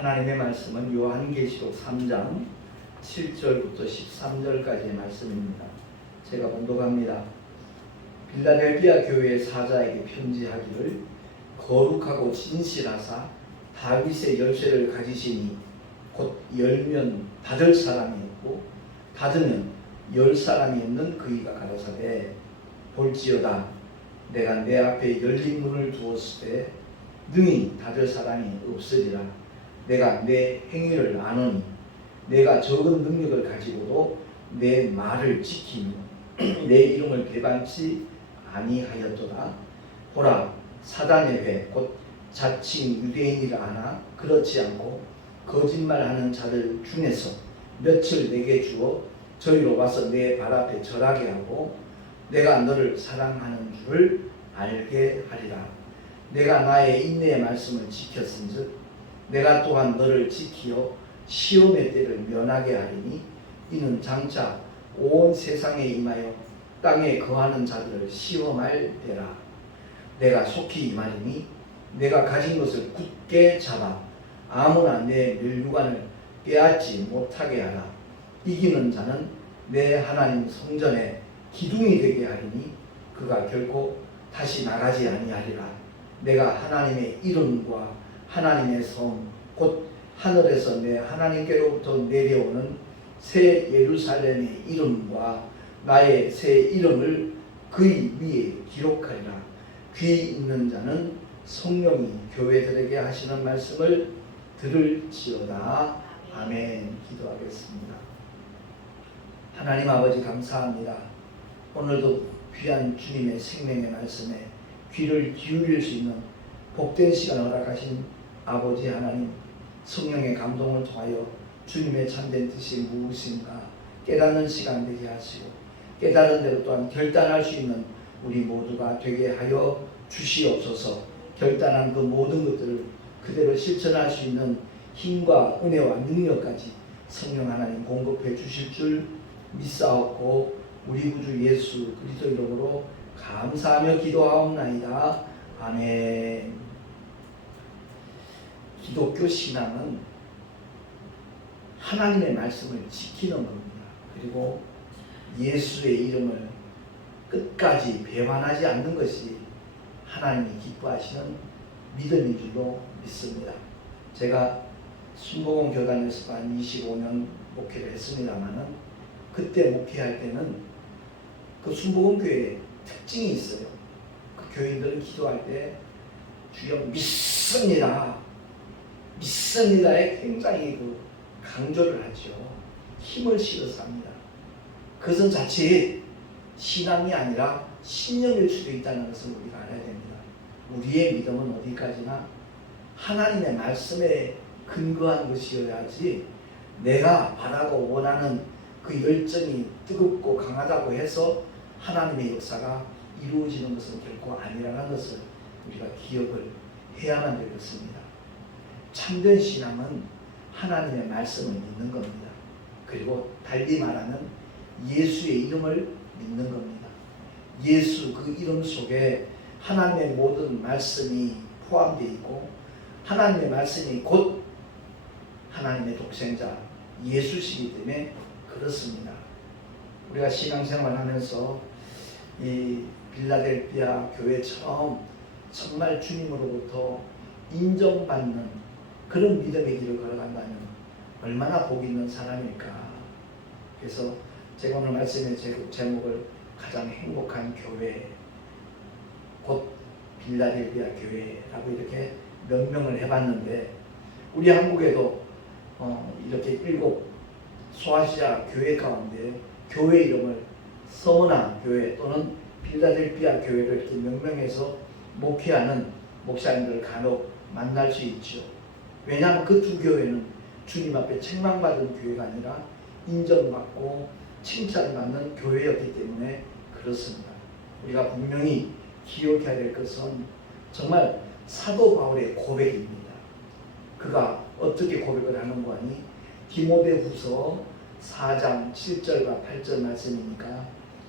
하나님의 말씀은 요한계시록 3장 7절부터 13절까지의 말씀입니다. 제가 봉독합니다. 빌라델비아 교회의 사자에게 편지하기를 거룩하고 진실하사 다윗의 열쇠를 가지시니 곧 열면 닫을 사람이 없고 닫으면 열 사람이 없는 그이가 가라사대 볼지어다 내가 내 앞에 열린 문을 두었을 때 능히 닫을 사람이 없으리라. 내가 내 행위를 아노니 내가 적은 능력을 가지고도 내 말을 지키며 내 이름을 배반치 아니하였도다. 보라 사단의 회 곧 자칭 유대인이라 하나 그렇지 않고 거짓말하는 자들 중에서 몇을 내게 주어 저리로 와서 내 발 앞에 절하게 하고 내가 너를 사랑하는 줄을 알게 하리라. 내가 나의 인내의 말씀을 지켰은즉 내가 또한 너를 지키어 시험의 때를 면하게 하리니 이는 장차 온 세상에 임하여 땅에 거하는 자들을 시험할 때라. 내가 속히 임하리니 내가 가진 것을 굳게 잡아 아무나 내 멸류관을 빼앗지 못하게 하라. 이기는 자는 내 하나님 성전에 기둥이 되게 하리니 그가 결코 다시 나가지 아니하리라. 내가 하나님의 이름과 하나님의 성 곧 하늘에서 내 하나님께로부터 내려오는 새 예루살렘의 이름과 나의 새 이름을 그의 위에 기록하리라. 귀 있는 자는 성령이 교회들에게 하시는 말씀을 들을지어다. 아멘. 기도하겠습니다. 하나님 아버지 감사합니다. 오늘도 귀한 주님의 생명의 말씀에 귀를 기울일 수 있는 복된 시간을 허락하신 아버지 하나님, 성령의 감동을 통하여 주님의 참된 뜻이 무엇인가 깨닫는 시간 되게 하시고 깨달은 대로 또한 결단할 수 있는 우리 모두가 되게 하여 주시옵소서. 결단한 그 모든 것들을 그대로 실천할 수 있는 힘과 은혜와 능력까지 성령 하나님 공급해 주실 줄 믿사옵고 우리 구주 예수 그리스도 이름으로 감사하며 기도하옵나이다. 아멘. 기독교 신앙은 하나님의 말씀을 지키는 겁니다. 그리고 예수의 이름을 끝까지 배반하지 않는 것이 하나님이 기뻐하시는 믿음인 줄로 믿습니다. 제가 순복음 교단에서 한 25년 목회를 했습니다마는 그때 목회할 때는 그 순복음 교회에 특징이 있어요. 그 교인들은 기도할 때 주여 믿습니다. 믿습니다에 굉장히 그 강조를 하죠. 힘을 실어서 합니다. 그것은 자칫 신앙이 아니라 신념일 수도 있다는 것을 우리가 알아야 됩니다. 우리의 믿음은 어디까지나 하나님의 말씀에 근거한 것이어야지 내가 바라고 원하는 그 열정이 뜨겁고 강하다고 해서 하나님의 역사가 이루어지는 것은 결코 아니라는 것을 우리가 기억을 해야만 되겠습니다. 참된 신앙은 하나님의 말씀을 믿는 겁니다. 그리고 달리 말하면 예수의 이름을 믿는 겁니다. 예수 그 이름 속에 하나님의 모든 말씀이 포함되어 있고 하나님의 말씀이 곧 하나님의 독생자 예수시기 때문에 그렇습니다. 우리가 신앙생활 하면서 이 빌라델비아 교회처럼 정말 주님으로부터 인정받는 그런 믿음의 길을 걸어간다면 얼마나 복 있는 사람일까. 그래서 제가 오늘 말씀의 제목을 가장 행복한 교회 곧 빌라델비아 교회라고 이렇게 명명을 해봤는데 우리 한국에도 이렇게 7 소아시아 교회 가운데 교회 이름을 서머나 교회 또는 빌라델비아 교회를 이렇게 명명해서 목회하는 목사님들을 간혹 만날 수 있죠. 왜냐하면 그 두 교회는 주님 앞에 책망받은 교회가 아니라 인정받고 칭찬받는 교회였기 때문에 그렇습니다. 우리가 분명히 기억해야 될 것은 정말 사도 바울의 고백입니다. 그가 어떻게 고백을 하는가 하니 디모데후서 4장 7절과 8절 말씀이니까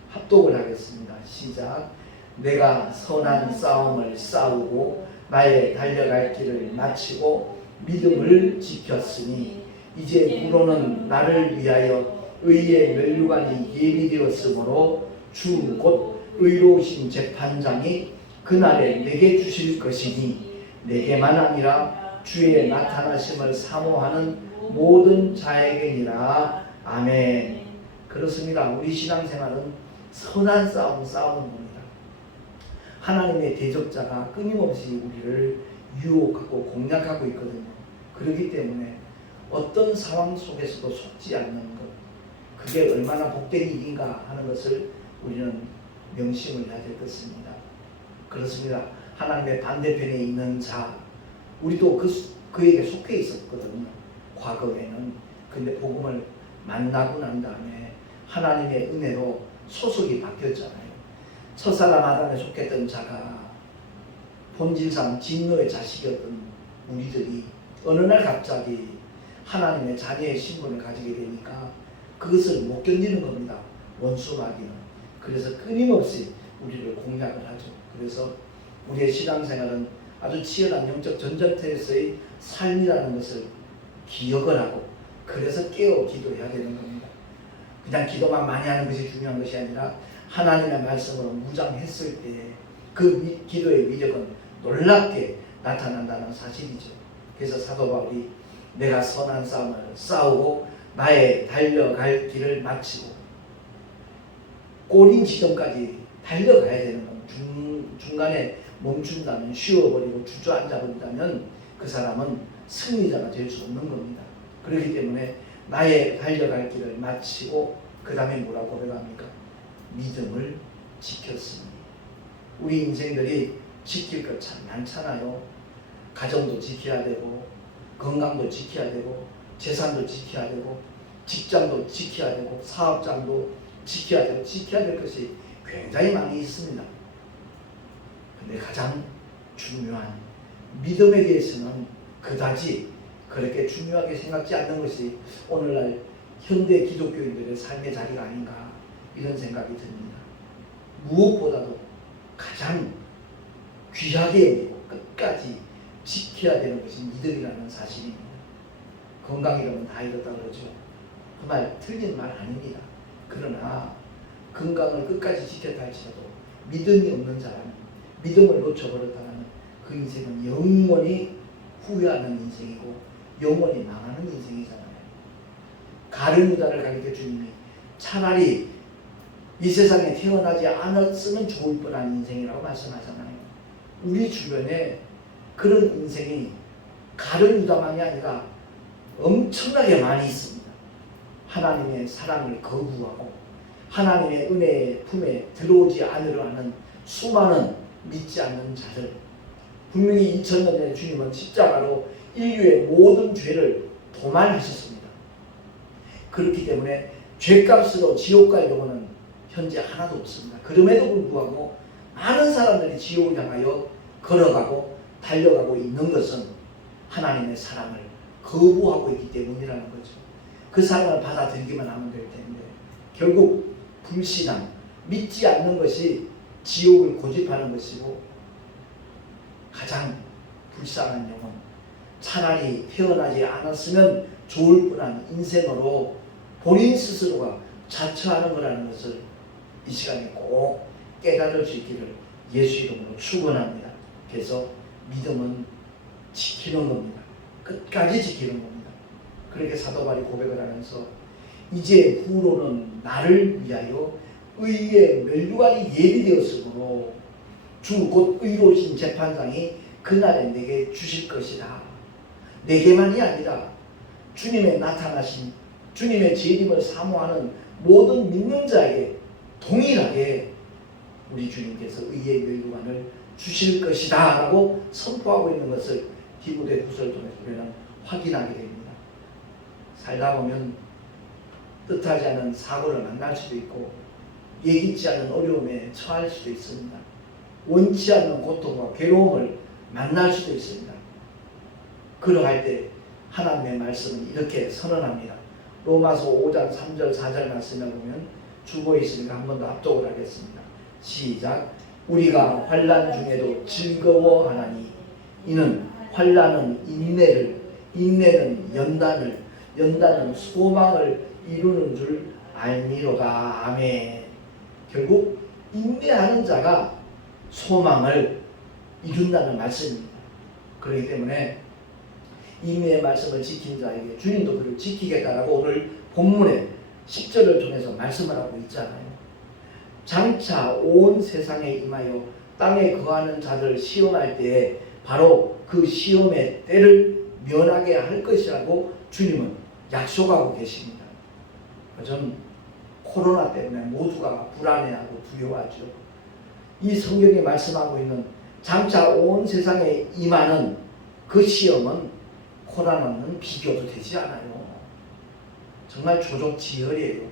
합독을 하겠습니다. 시작. 내가 선한 싸움을 싸우고 나의 달려갈 길을 마치고 믿음을 지켰으니 이제 후로는 나를 위하여 의의 면류관이 예비되었으므로 주 곧 의로우신 재판장이 그날에 내게 주실 것이니 내게만 아니라 주의 나타나심을 사모하는 모든 자에게니라. 아멘. 그렇습니다. 우리 신앙생활은 선한 싸움 싸우는 겁니다. 하나님의 대적자가 끊임없이 우리를 유혹하고 공략하고 있거든요. 그렇기 때문에 어떤 상황 속에서도 속지 않는 것, 그게 얼마나 복된 일인가 하는 것을 우리는 명심을 해야 될 것입니다. 그렇습니다. 하나님의 반대편에 있는 자, 우리도 그에게 속해 있었거든요. 과거에는. 근데 복음을 만나고 난 다음에 하나님의 은혜로 소속이 바뀌었잖아요. 첫사람 아담에 속했던 자가 본질상 진노의 자식이었던 우리들이 어느 날 갑자기 하나님의 자녀의 신분을 가지게 되니까 그것을 못 견디는 겁니다. 원수마귀는. 그래서 끊임없이 우리를 공략을 하죠. 그래서 우리의 신앙생활은 아주 치열한 영적 전쟁터에서의 삶이라는 것을 기억을 하고, 그래서 깨어 기도해야 되는 겁니다. 그냥 기도만 많이 하는 것이 중요한 것이 아니라 하나님의 말씀으로 무장했을 때에 그 기도의 위력은 놀랍게 나타난다는 사실이죠. 그래서 사도 바울이 내가 선한 싸움을 싸우고 나의 달려갈 길을 마치고, 꼬린 지점까지 달려가야 되는 겁니다. 중간에 멈춘다면, 쉬어버리고 주저앉아버린다면 그 사람은 승리자가 될 수 없는 겁니다. 그렇기 때문에 나의 달려갈 길을 마치고 그 다음에 뭐라고 고백합니까? 믿음을 지켰으니. 우리 인생들이 지킬 것 참 많잖아요. 가정도 지켜야 되고, 건강도 지켜야 되고, 재산도 지켜야 되고, 직장도 지켜야 되고, 사업장도 지켜야 되고, 지켜야 될 것이 굉장히 많이 있습니다. 근데 가장 중요한 믿음에 대해서는 그다지 그렇게 중요하게 생각지 않는 것이 오늘날 현대 기독교인들의 삶의 자리가 아닌가, 이런 생각이 듭니다. 무엇보다도 가장 귀하게 여기고 끝까지 지켜야 되는 것이 믿음이라는 사실입니다. 건강 잃으면 다 잃었다 그러죠. 그 말 틀린 말 아닙니다. 그러나 건강을 끝까지 지켰다 할지라도 믿음이 없는 사람, 믿음을 놓쳐버렸다면 그 인생은 영원히 후회하는 인생이고 영원히 망하는 인생이잖아요. 가룟 유다를 가리켜 주님이 차라리 이 세상에 태어나지 않았으면 좋을 뻔한 인생이라고 말씀하잖아요. 우리 주변에 그런 인생이 가룟 유다만이 아니라 엄청나게 많이 있습니다. 하나님의 사랑을 거부하고 하나님의 은혜의 품에 들어오지 않으려 하는 수많은 믿지 않는 자들. 분명히 2000년 전에 주님은 십자가로 인류의 모든 죄를 도말하셨습니다. 그렇기 때문에 죄값으로 지옥 갈 영혼은 현재 하나도 없습니다. 그럼에도 불구하고 많은 사람들이 지옥을 향하여 걸어가고 달려가고 있는 것은 하나님의 사랑을 거부하고 있기 때문이라는 거죠. 그 사랑을 받아들이기만 하면 될 텐데 결국 불신앙, 믿지 않는 것이 지옥을 고집하는 것이고 가장 불쌍한 영혼, 차라리 태어나지 않았으면 좋을 뻔한 인생으로 본인 스스로가 자처하는 거라는 것을 이 시간에 꼭 깨달을 수 있기를 예수 이름으로 축원합니다. 그래서 믿음은 지키는 겁니다. 끝까지 지키는 겁니다. 그렇게 사도 바울이 고백을 하면서 이제 후로는 나를 위하여 의의 면류관이 예비되었으므로 주 곧 의로우신 재판장이 그날에 내게 주실 것이다. 내게만이 아니라 주님의 나타나신 주님의 재림을 사모하는 모든 믿는 자에게 동일하게 우리 주님께서 의의 면류관을 주실 것이다 라고 선포하고 있는 것을 히브리 후서를 통해서 우리는 확인하게 됩니다. 살다 보면 뜻하지 않은 사고를 만날 수도 있고 예기치 않은 어려움에 처할 수도 있습니다. 원치 않는 고통과 괴로움을 만날 수도 있습니다. 그러할 때 하나님의 말씀은 이렇게 선언합니다. 로마서 5장 3절 4절 말씀을 보면 주고 있으니까 한 번 더 합독을 하겠습니다. 시작. 우리가 환난 중에도 즐거워하나니 이는 환난은 인내를, 인내는 연단은 소망을 이루는 줄 알미로다. 아멘. 결국 인내하는 자가 소망을 이룬다는 말씀입니다. 그렇기 때문에 인내의 말씀을 지킨 자에게 주님도 그를 지키겠다라고 오늘 본문의 10절을 통해서 말씀을 하고 있잖아요. 장차 온 세상에 임하여 땅에 거하는 자들을 시험할 때에 바로 그 시험의 때를 면하게 할 것이라고 주님은 약속하고 계십니다. 전 코로나 때문에 모두가 불안해하고 두려워하죠. 이 성경이 말씀하고 있는 장차 온 세상에 임하는 그 시험은 코로나는 비교도 되지 않아요. 정말 조족지혈이에요.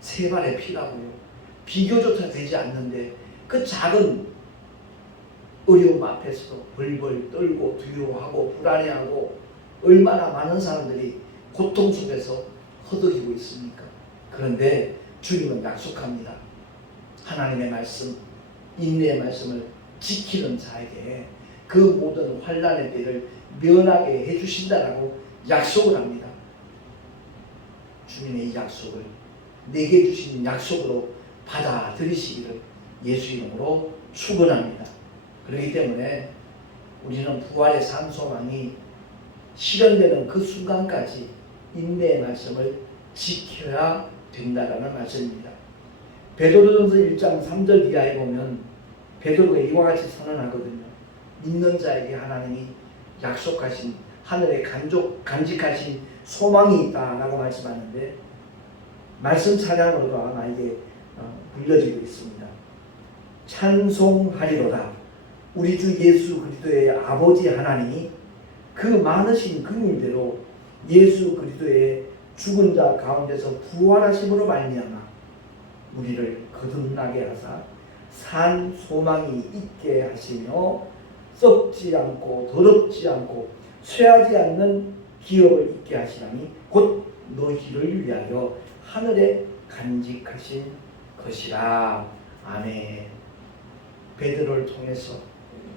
세 발의 피라고요. 비교조차 되지 않는데 그 작은 어려움 앞에서도 벌벌 떨고 두려워하고 불안해하고 얼마나 많은 사람들이 고통 속에서 허덕이고 있습니까? 그런데 주님은 약속합니다. 하나님의 말씀, 인내의 말씀을 지키는 자에게 그 모든 환난의 때를 면하게 해주신다라고 약속을 합니다. 주님의 이 약속을 내게 주신 약속으로 받아들이시기를 예수 이름으로 축원합니다. 그렇기 때문에 우리는 부활의 산 소망이 실현되는 그 순간까지 인내의 말씀을 지켜야 된다라는 말씀입니다. 베드로전서 1장 3절 이하에 보면 베드로가 이와 같이 선언하거든요. 믿는 자에게 하나님이 약속하신 하늘에 간직하신 소망이 있다라고 말씀하는데 말씀 찬양으로가 나에게 불려지고 있습니다. 찬송하리로다. 우리 주 예수 그리스도의 아버지 하나님이 그 많으신 긍휼대로 예수 그리스도의 죽은 자 가운데서 부활하심으로 말미암아 우리를 거듭나게 하사 산 소망이 있게 하시며 썩지 않고 더럽지 않고 쇠하지 않는 기업을 있게 하시나니 곧 너희를 위하여 하늘에 간직하신 것이라. 아멘. 베드로를 통해서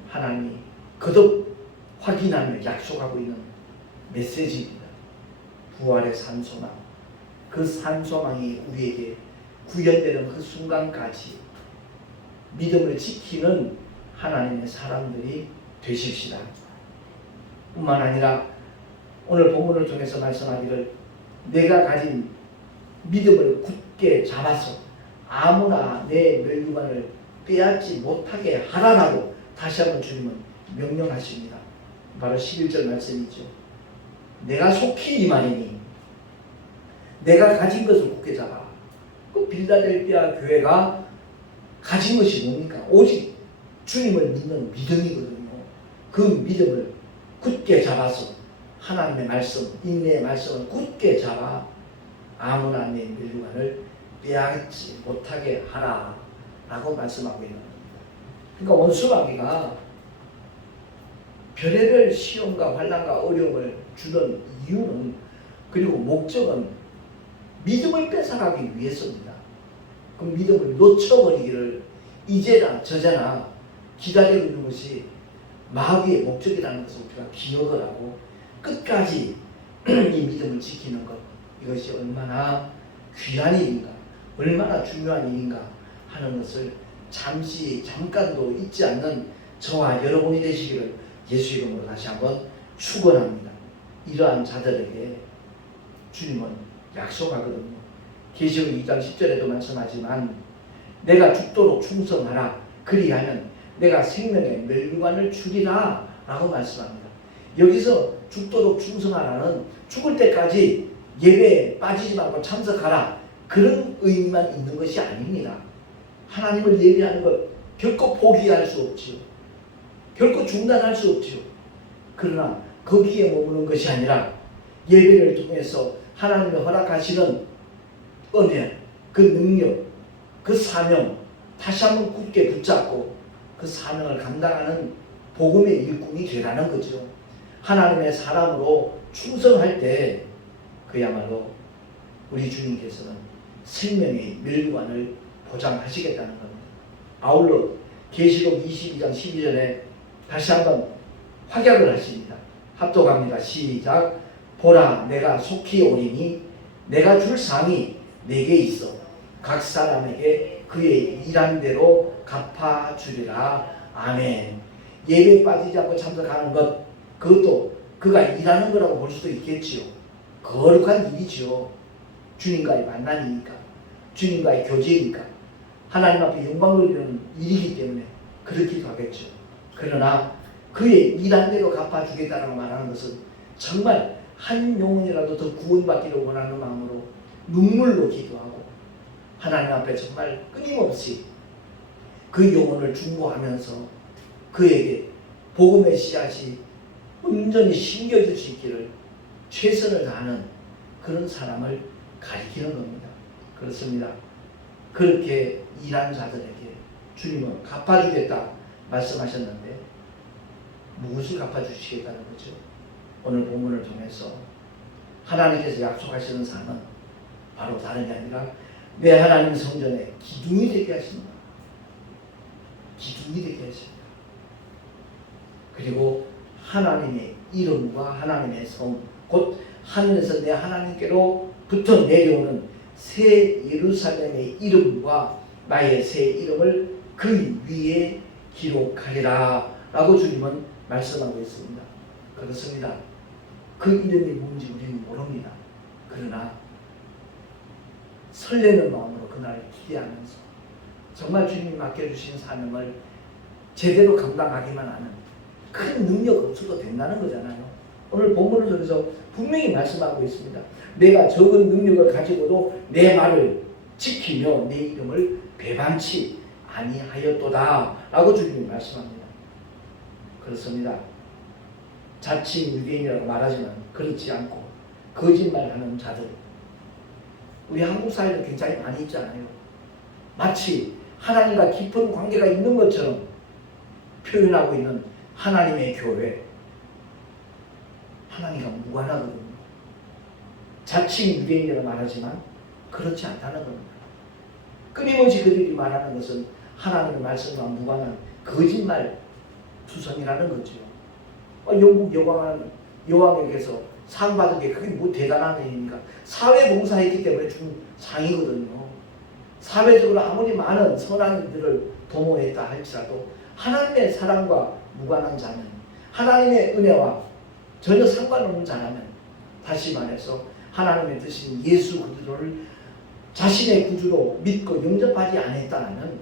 하나님이 거듭 확인하며 약속하고 있는 메시지입니다. 부활의 산소망. 그 산소망이 우리에게 구현되는 그 순간까지 믿음을 지키는 하나님의 사람들이 되십시다. 뿐만 아니라 오늘 본문을 통해서 말씀하기를 내가 가진 믿음을 굳게 잡아서 아무나 내 멸류관을 빼앗지 못하게 하라라고 다시 한번 주님은 명령하십니다. 바로 11절 말씀이죠. 내가 속히 임하리니 내가 가진 것을 굳게 잡아. 그 빌라델피아 교회가 가진 것이 뭡니까? 오직 주님을 믿는 믿음이거든요. 그 믿음을 굳게 잡아서 하나님의 말씀, 인내의 말씀을 굳게 잡아 아무나 내 멸류관을 빼앗지 못하게 하라 라고 말씀하고 있는 겁니다. 그러니까 원수마귀가 별의별 시험과 환난과 어려움을 주는 이유는 그리고 목적은 믿음을 뺏어가기 위해서입니다. 그 믿음을 놓쳐버리기를 이제나 저제나 기다리고 있는 것이 마귀의 목적이라는 것을 우리가 기억을 하고 끝까지 이 믿음을 지키는 것, 이것이 얼마나 귀한 일인가, 얼마나 중요한 일인가 하는 것을 잠깐도 잊지 않는 저와 여러분이 되시기를 예수 이름으로 다시 한번 축원합니다. 이러한 자들에게 주님은 약속하거든요. 계시록 2장 10절에도 말씀하지만 내가 죽도록 충성하라. 그리하면 내가 생명의 멸류관을 주리라 라고 말씀합니다. 여기서 죽도록 충성하라는 죽을 때까지 예배에 빠지지 말고 참석하라, 그런 의미만 있는 것이 아닙니다. 하나님을 예배하는 것 결코 포기할 수 없지요. 결코 중단할 수 없지요. 그러나 거기에 머무는 것이 아니라 예배를 통해서 하나님이 허락하시는 은혜, 그 능력, 그 사명 다시 한번 굳게 붙잡고 그 사명을 감당하는 복음의 일꾼이 되라는 거죠. 하나님의 사람으로 충성할 때 그야말로 우리 주님께서는 생명의 멸류관을 보장하시겠다는 겁니다. 아울러 계시록 22장 12절에 다시 한번 확약을 하십니다. 합독합니다. 시작. 보라, 내가 속히 오리니 내가 줄 상이 내게 있어 각 사람에게 그의 일한 대로 갚아주리라. 아멘. 예배에 빠지지 않고 참석하는 것, 그것도 그가 일하는 거라고 볼 수도 있겠지요. 거룩한 일이지요. 주님과의 만남이니까, 주님과의 교제이니까, 하나님 앞에 영광 돌리는 일이기 때문에 그렇기도 하겠죠. 그러나 그의 일한 대로 갚아주겠다라고 말하는 것은 정말 한 영혼이라도 더 구원받기를 원하는 마음으로 눈물로 기도하고 하나님 앞에 정말 끊임없이 그 영혼을 중보하면서 그에게 복음의 씨앗이 온전히 심겨질 수 있기를 최선을 다하는 그런 사람을 가리키는 겁니다. 그렇습니다. 그렇게 일한 자들에게 주님은 갚아주겠다 말씀하셨는데 무엇을 갚아주시겠다는 거죠? 오늘 본문을 통해서 하나님께서 약속하시는 삶은 바로 다른 게 아니라 내 하나님 성전에 기둥이 되게 하십니다. 기둥이 되게 하십니다. 그리고 하나님의 이름과 하나님의 성, 곧 하늘에서 내 하나님께로부터 내려오는 새 예루살렘의 이름과 나의 새 이름을 그 위에 기록하리라 라고 주님은 말씀하고 있습니다. 그렇습니다. 그 이름이 뭔지 우리는 모릅니다. 그러나 설레는 마음으로 그날을 기대하면서 정말 주님이 맡겨주신 사명을 제대로 감당하기만 하는 큰 능력 없어도 된다는 거잖아요. 오늘 본문을 통해서 분명히 말씀하고 있습니다. 내가 적은 능력을 가지고도 내 말을 지키며 내 이름을 배반치 아니하였도다 라고 주님이 말씀합니다. 그렇습니다. 자칭 유대인이라고 말하지만 그렇지 않고 거짓말하는 자들, 우리 한국 사회도 굉장히 많이 있잖아요. 마치 하나님과 깊은 관계가 있는 것처럼 표현하고 있는 하나님의 교회, 하나님과 무관하거든요. 자칭 유대인이라고 말하지만 그렇지 않다는 겁니다. 끊임없이 그들이 말하는 것은 하나님의 말씀과 무관한 거짓말 투성이라는 거죠. 영국 여왕에게서 상 받은 게 그게 뭐 대단한 일입니까? 사회봉사했기 때문에 준 상이거든요. 사회적으로 아무리 많은 선한 일들을 도모했다 할지라도 하나님의 사랑과 무관한 자는, 하나님의 은혜와 전혀 상관없는 자라면, 다시 말해서 하나님의 뜻인 예수 그리스도를 자신의 구주로 믿고 영접하지 않았다는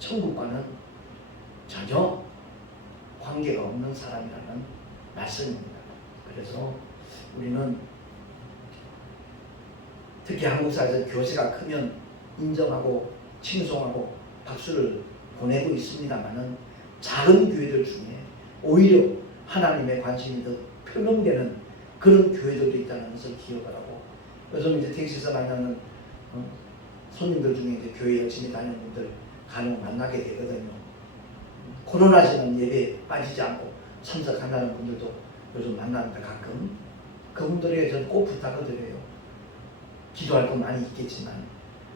천국과는 전혀 관계가 없는 사람이라는 말씀입니다. 그래서 우리는 특히 한국 사회에서 교세가 크면 인정하고 칭송하고 박수를 보내고 있습니다만은 작은 교회들 중에 오히려 하나님의 관심이 더 표명되는 그런 교회들도 있다는 것을 기억하라고. 요즘 이제 택시에서 만나는 손님들 중에 이제 교회 열심히 다니는 분들 간혹 만나게 되거든요. 코로나지만 예배에 빠지지 않고 참석한다는 분들도 요즘 만나는데 가끔 그분들에게 저는 꼭 부탁을 드려요. 기도할 건 많이 있겠지만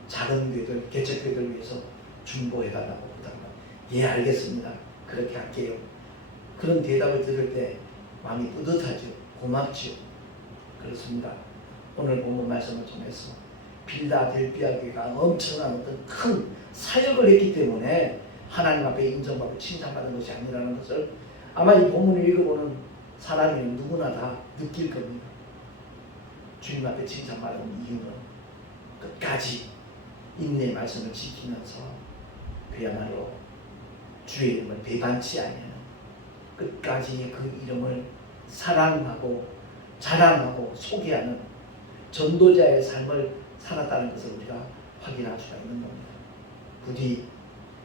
작은 교회들, 개척교회들 위해서 중보해달라고 부탁합니다. 예, 알겠습니다. 그렇게 할게요. 그런 대답을 들을 때 마음이 뿌듯하죠. 고맙죠. 그렇습니다. 오늘 본문 말씀을 통해서 빌라델비아 교회가 엄청난 어떤 큰 사역을 했기 때문에 하나님 앞에 인정받고 칭찬받은 것이 아니라는 것을 아마 이 본문을 읽어보는 사람이면 누구나 다 느낄 겁니다. 주님 앞에 칭찬받은 이유는 끝까지 인내의 말씀을 지키면서 그야말로 주의 이름을 배반치 아니하는, 끝까지 그 이름을 사랑하고 자랑하고 소개하는 전도자의 삶을 살았다는 것을 우리가 확인할 수가 있는 겁니다. 부디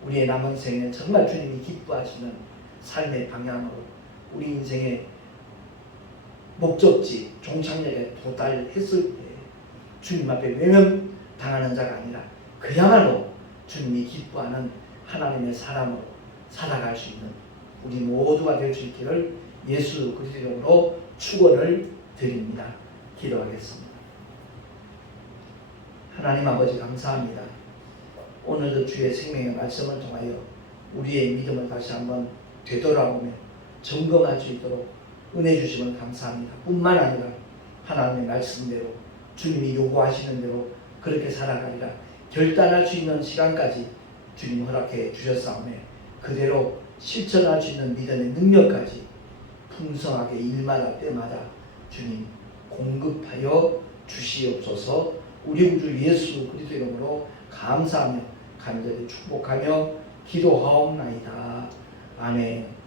우리의 남은 생에 정말 주님이 기뻐하시는 삶의 방향으로 우리 인생의 목적지, 종착역에 도달했을 때 주님 앞에 외면당하는 자가 아니라 그야말로 주님이 기뻐하는 하나님의 사람으로 살아갈 수 있는 우리 모두가 될 수 있기를 예수 그리스도로 축원을 드립니다. 기도하겠습니다. 하나님 아버지 감사합니다. 오늘도 주의 생명의 말씀을 통하여 우리의 믿음을 다시 한번 되돌아보며 점검할 수 있도록 은혜 주시면 감사합니다. 뿐만 아니라 하나님의 말씀대로 주님이 요구하시는 대로 그렇게 살아가리라 결단할 수 있는 시간까지 주님 허락해 주셨사오매 그대로 실천할 수 있는 믿음의 능력까지 풍성하게 일마다 때마다 주님 공급하여 주시옵소서. 우리 구주 예수 그리스도 이름으로 감사하며 간절히 축복하며 기도하옵나이다. 아멘.